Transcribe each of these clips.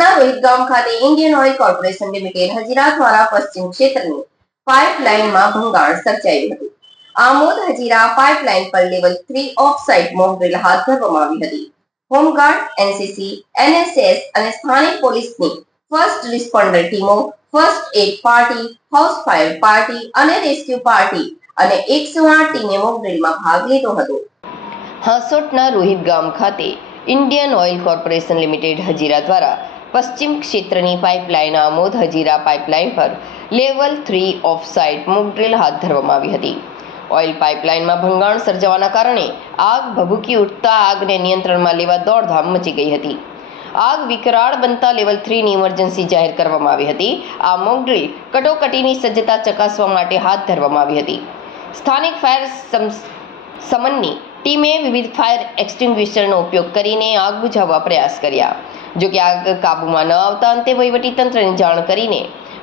હાંસોટના રોહિત ગામ ખાતે Indian oil corporation limited Hazira દ્વારા પશ્ચિમ ક્ષેત્રની પાઇપલાઇનમાં ભંગાણ સર્જાયું હતું. આમોદ હજીરા પાઇપલાઇન પર level 3 of site mock drill હાથ ધરવામાં આવી હતી. હોમગાર્ડ, એનસીસી, એનએસએસ અને સ્થાનિક પોલીસની ફર્સ્ટ રિસ્પોન્ડર ટીમો, first aid party, house fire party અને રેસ્ક્યુ પાર્ટી અને 108 ટીમે મોક ડ્રીલમાં ભાગ લીધો હતો. હાંસોટના રોહિત ગામ ખાતે Indian oil corporation limited Hazira દ્વારા પશ્ચિમ ક્ષેત્રની પાઇપલાઇન આમોદ હજીરા પાઇપલાઇન પર level 3 of site mock drill હાથ ધરવામાં આવી હતી. ઓઇલ પાઇપલાઇનમાં ભંગાણ સર્જાવાના કારણે આગ ભભૂકી ઉઠતા આગને નિયંત્રણમાં લેવા દોડધામ મચી ગઈ હતી. આગ વિકરાળ બનતા લેવલ 3 ની ઇમરજન્સી જાહેર કરવામાં આવી હતી. આ મોક ડ્રીલ કટોકટીની સજ્જતા ચકાસવા માટે હાથ ધરવામાં આવી હતી. સ્થાનિક ફાયર સમનની ટીમે વિવિધ ફાયર એક્સટિંગ્વિશરનો ઉપયોગ કરીને આગ બુઝાવવા પ્રયાસ કર્યા. જોકે આગ કાબૂમાં ન આવતા અંતે વહીવટીતંત્રને જાણ કરીને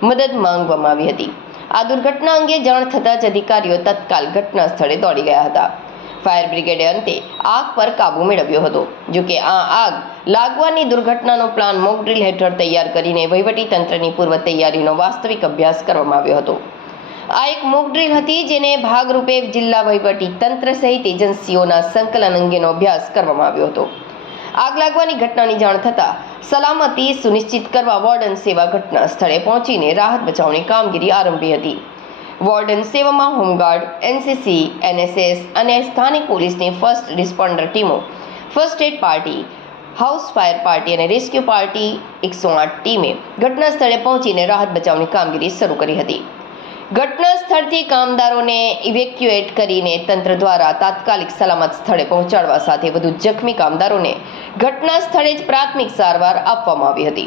મદદ માંગવામાં આવી હતી. આ દુર્ઘટના અંગે જાણ થતાં જ અધિકારીઓ તત્કાલ ઘટના સ્થળે દોડી ગયા હતા. ફાયર બ્રિગેડે અંતે આગ પર કાબૂ મેળવ્યો હતો. જોકે આ આગ લાગવાની દુર્ઘટનાનો પ્લાન મોક ડ્રીલ હેઠળ તૈયાર કરીને વહીવટીતંત્રની પૂર્વ તૈયારીનો વાસ્તવિક અભ્યાસ કરવામાં આવ્યો હતો. આ એક મોક ડ્રીલ હતી જેને ભાગરૂપે જિલ્લા વહીવટી તંત્ર સહિત એજન્સીઓના સંકલન અંગેનો અભ્યાસ કરવામાં આવ્યો હતો. આગ લાગવાની ઘટનાની જાણ થતાં સલામતી સુનિશ્ચિત કરવા વોર્ડન સેવા ઘટના સ્થળે પહોંચીને રાહત બચાવની કામગીરી આરંભી હતી. વોર્ડન સેવામાં હોમગાર્ડ, એનસીસી, એનએસએસ અને સ્થાનિક પોલીસની ફર્સ્ટ રિસ્પોન્ડર ટીમો, first aid party, house fire party અને રેસ્ક્યુ પાર્ટી 108 ટીમે ઘટના સ્થળે પહોંચીને રાહત બચાવની કામગીરી શરૂ કરી હતી. ઘટના સ્થળથી કામદારોને ઇવેક્યુએટ કરીને તંત્ર દ્વારા તાત્કાલિક સલામત સ્થળે પહોંચાડવા સાથે વધુ જખમી કામદારોને ઘટના સ્થળે જ પ્રાથમિક સારવાર આપવામાં આવી હતી.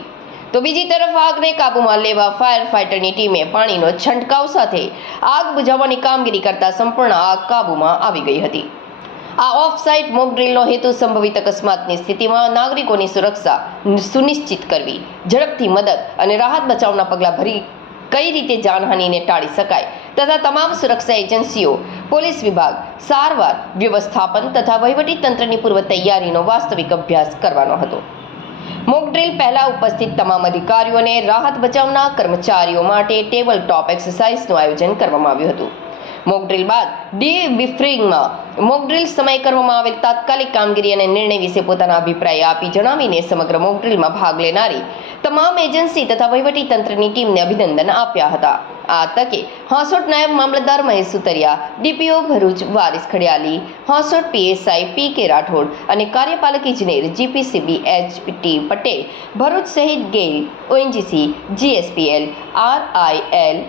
તો બીજી તરફ આગને કાબૂમાં લેવા ફાયર ફાઇટરની ટીમે પાણીનો છંટકાવ સાથે આગ બુઝાવવાની કામગીરી કરતા સંપૂર્ણ આગ કાબૂમાં આવી ગઈ હતી. આ ઓફ સાઇટ મોક ડ્રીલનો હેતુ સંભવિત અકસ્માતની સ્થિતિમાં નાગરિકોની સુરક્ષા સુનિશ્ચિત કરવી, ઝડપથી મદદ અને રાહત બચાવના પગલાં ભરી કઈ રીતે જાનહાનિને ટાળી શકાય તથા તમામ સુરક્ષા એજન્સીઓ, પોલીસ વિભાગ, સારવાર વ્યવસ્થાપન તથા વહીવટીતંત્રની પૂર્વ તૈયારીનો વાસ્તવિક અભ્યાસ કરવાનો હતો. મોક ડ્રીલ પહેલા ઉપસ્થિત તમામ અધિકારીઓને રાહત બચાવના કર્મચારીઓ માટે ટેબલ ટોપ એક્સરસાઇઝનું આયોજન કરવામાં આવ્યું હતું. મોક ડ્રીલ બાદ ડીબ્રીફિંગમાં મોક ડ્રીલ સમયે કરવામાં આવેલ તાત્કાલિક કામગીરી અને નિર્ણય વિશે પોતાના અભિપ્રાય આપી જણાવીને સમગ્ર મોક ડ્રીલમાં ભાગ લેનારી તમામ એજન્સી તથા વહીવટીતંત્રની ટીમને અભિનંદન આપ્યા હતા. આ તકે હાંસોટ નાયબ મામલતદાર મહેશ સુતરિયા, ડીપીઓ ભરૂચ વારિસ ખડિયાલી, હાંસોટ પીએસઆઈ પી.કે. રાઠોડ અને કાર્યપાલક ઇજનેર જીપીસીબી એચ.ટી. પટેલ, ભરૂચ સહિત ગેઇલ, ઓએનજીસી, જીએસપીએલ, આરઆઈએલ